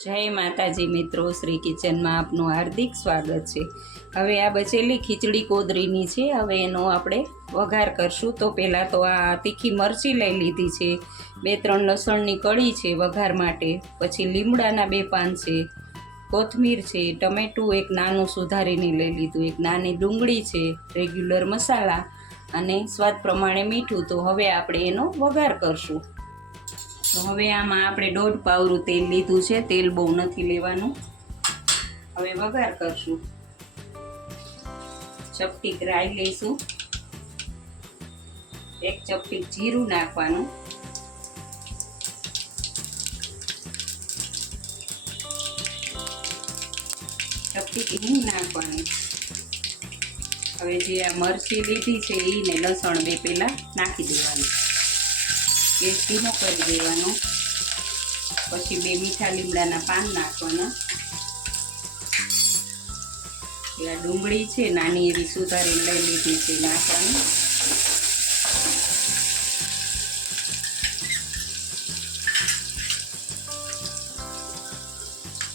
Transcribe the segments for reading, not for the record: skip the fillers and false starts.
જય માતાજી મિત્રો, શ્રી કિચનમાં આપનું હાર્દિક સ્વાગત છે। હવે આ બચેલી ખીચડી કોદરીની છે। હવે એનો આપણે વઘાર કરશું। તો પહેલાં તો આ તીખી મરચી લઈ લીધી છે, 2-3 લસણની કળી છે વઘાર માટે, પછી લીમડાના 2 પાન છે, કોથમીર છે, ટમેટું એક નાનું સુધારીને લઈ લીધું, એક નાની ડુંગળી છે, રેગ્યુલર મસાલા અને સ્વાદ પ્રમાણે મીઠું। તો હવે આપણે એનો વઘાર કરશું। તો હવે આમાં આપણે 1.5 પાવરું તેલ લીધું છે, તેલ બહુ નથી લેવાનું। હવે વઘાર કરશું। ચપટી રાઈ લઈશું, 1 ચપટી જીરું નાખવાનું, ચપટી હિંગ નાખવાનું। હવે જે આ મરચી લીધી છે એને લસણ 2 પહેલા નાખી દેવાનું, ગેસ ધીમો કરી દેવાનો, પછી 2 મીઠા લીમડાના પાન નાખવાના, આ ડુંગળી છે નાની એવી સુધારીને લઈ લીધી છે નાખવાની,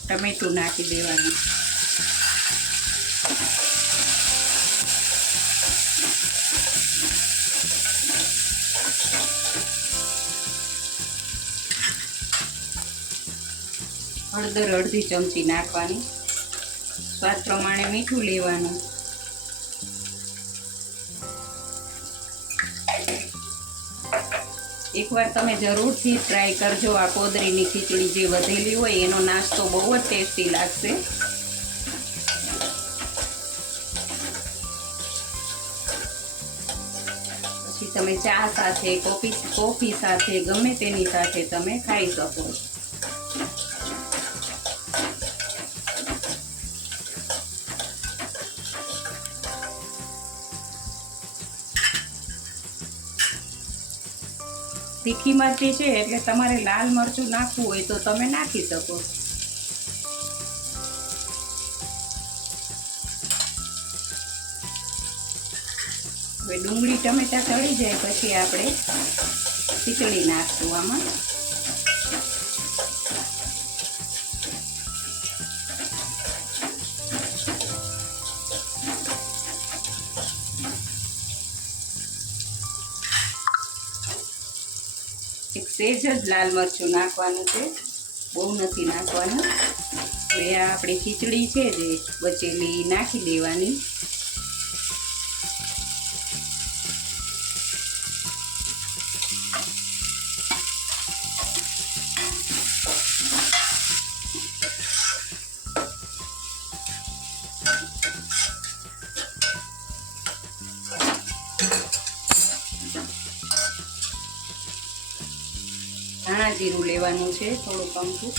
ટમેટું નાખી દેવાનું, હળદર અડધી ચમચી નાખવાની, સ્વાદ પ્રમાણે મીઠું લેવાનું, એકવાર તમે જરૂરથી ટ્રાય કરજો। આ કોદરીની ખીચડી જે વધેલી હોય એનો નાસ્તો બહુ જ ટેસ્ટી લાગશે। પછી તમે ચા સાથે, કોફી સાથે, ગમે તેની સાથે તમે ખાઈ શકો। તીખી મરચી છે એટલે તમારે લાલ મરચું નાખવું હોય તો તમે નાખી શકો। હવે ડુંગળી ટમેટા તળી જાય પછી આપણે ખીચડી નાખશું આમાં। એક સેજ જ લાલ મરચું નાખવાનું છે, બહુ નથી નાખવાનું। હવે આ આપણી ખીચડી છે જે બચેલી નાખી દેવાની, ધાણા જીરું લેવાનું છે થોડું કમઠું,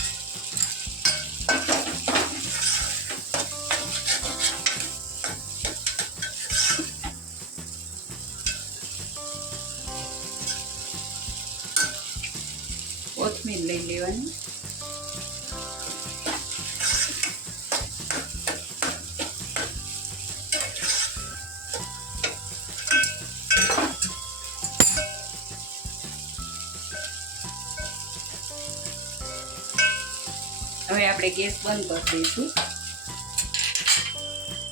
કોથમીર લઈ લેવાની, હવે આપણે ગેસ બંધ કરી દઈશું।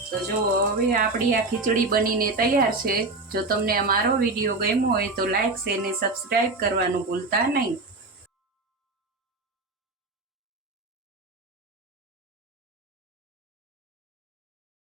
તો જો હવે આપણી આ ખીચડી બનીને તૈયાર છે। જો તમને અમારો વિડીયો ગમ્યો હોય તો લાઈક, શેર ને સબસ્ક્રાઈબ કરવાનું ભૂલતા નહીં।